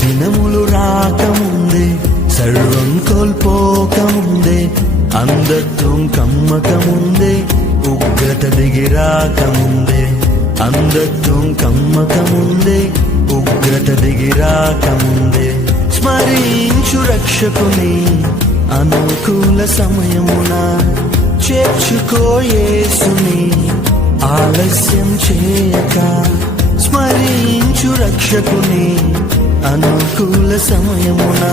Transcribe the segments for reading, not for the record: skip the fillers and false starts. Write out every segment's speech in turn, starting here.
దినములు రాకముందే సర్వం కోల్పోకముందే అంధత్వం కమ్మకముందే ఉగ్రత దిగిరాకముందే అంధత్వం కమ్మకముందే ఉగ్రత దిగిరాకముందే స్మరించు రక్షకుని అనుకూల సమయమున చేర్చుకో యేసుని ఆలస్యం చేయక స్మరించు రక్షకుని అనుకూల సమయమున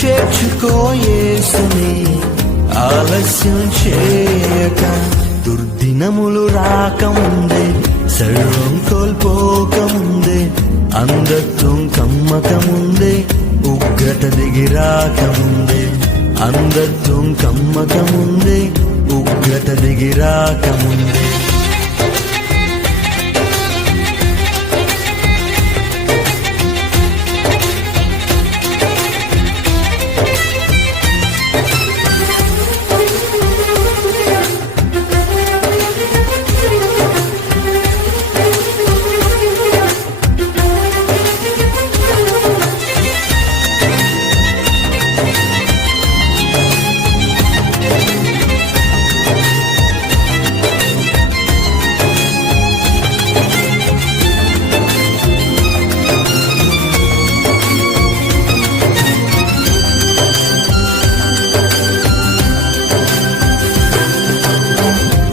చేర్చుకో యేసుని ఆలస్యం చేయక దుర్దినములు రాకముందే సర్వం కోల్పోకముందే అంధత్వం కమ్మకముందే ఉగ్రత దిగిరాకముందే అంధత్వం కమ్మకముందే ఉగ్రత దిగిరాకముందే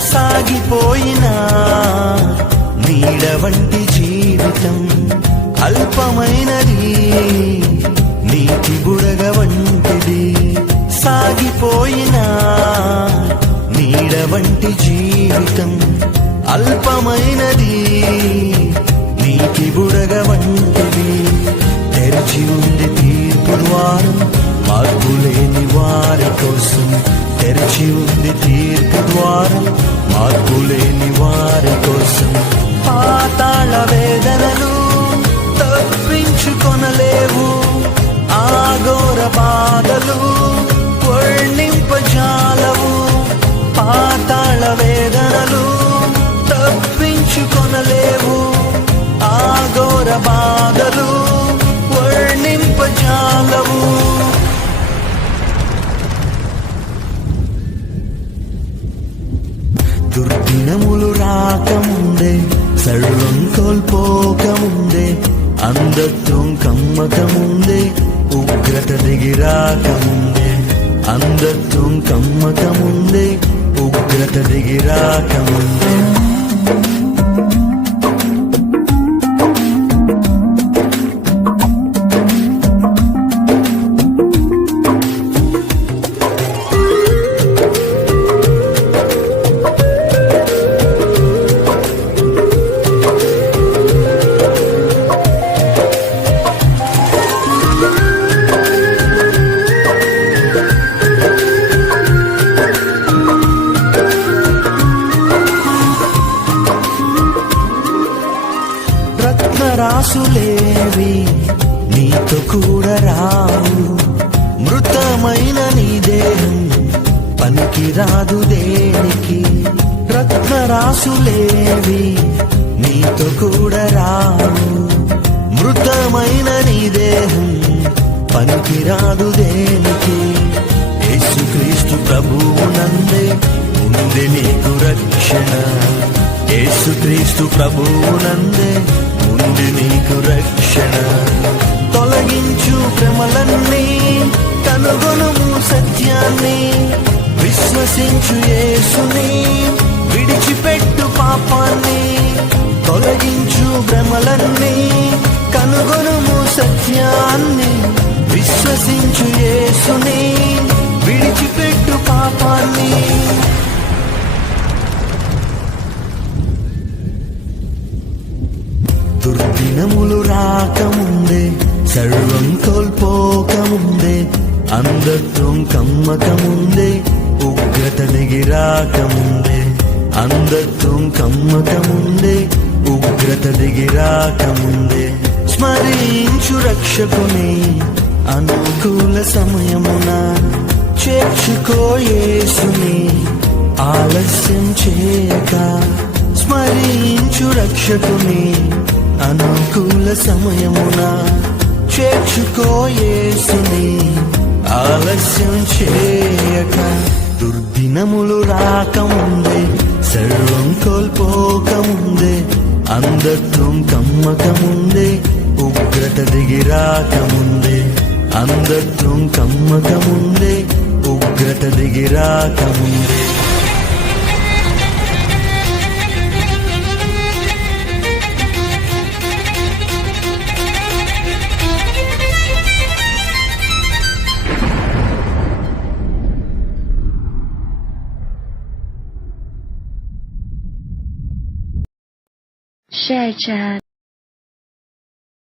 సాగిపోయినా నీడ వంటి జీవితం అల్పమైనది నీటి బుడగ వంటిది సాగిపోయినా నీడ వంటి జీవితం అల్పమైనది నీటి బుడగ వంటిది తెరిచి ఉంది తీర్పు ద్వారం మార్పులేని వారి కోసం తెరిచి ఉంది తీర్పు ద్వారం మార్పులేని వారి కోసం పాతాళ వేదనలు తప్పించుకొనలేవు ఆఘోర బాధలు వర్ణింపజాలవు పాతాళ వేదనలు తప్పించుకొనలేవు ఆఘోర బాధలు వర్ణింపజాలవు దుర్దినములు రాకముందే సర్వం కోల్పోకముందే అంధత్వం కమ్మకముందే ఉగ్రత దిగిరాకముందే అంధత్వం కమ్మకముందే ఉగ్రత దిగిరాకముందే రత్నరాసులేవి నీతో కూడా రావు మృతమైన నీ దేహం పనికి రాదు దేనికి రత్నరాసులేవి నీతో కూడా రావు మృతమైన నీ దేహం పనికి రాదు దేనికి యేసుక్రీస్తు ప్రభువునందే ఉంది నీకు రక్షణ యేసుక్రీస్తు ప్రభువునందే ఉంది నీకు రక్షణ తొలగించు భ్రమలన్నీ కనుగొనుము సత్యాన్ని విశ్వసించు యేసుని విడిచిపెట్టు పాపాన్ని తొలగించు భ్రమలన్నీ కనుగొనుము సత్యాన్ని విశ్వసించు యేసుని విడిచిపెట్టు పాపాన్ని రాకముందే సర్వం కోల్పోకముందే అంధత్వం కమ్మకముందే ఉగ్రత దిగి రాకముందే అంధత్వం కమ్మకముందే ఉగ్రత దిగి రాకముందే స్మరించు రక్షకుని అనుకూల సమయమున చేర్చుకో యేసుని ఆలస్యం చేయక స్మరించు రక్షకుని అనుకూల సమయమున చేర్చుకో యేసుని ఆలస్యం చేయక దుర్దినములు రాకముందే సర్వం కోల్పోకముందే అంధత్వం కమ్మకముందే ఉగ్రత దిగి రాకముందే అంధత్వం కమ్మకముందే ఉగ్రత దిగి రాకముందే Share chat.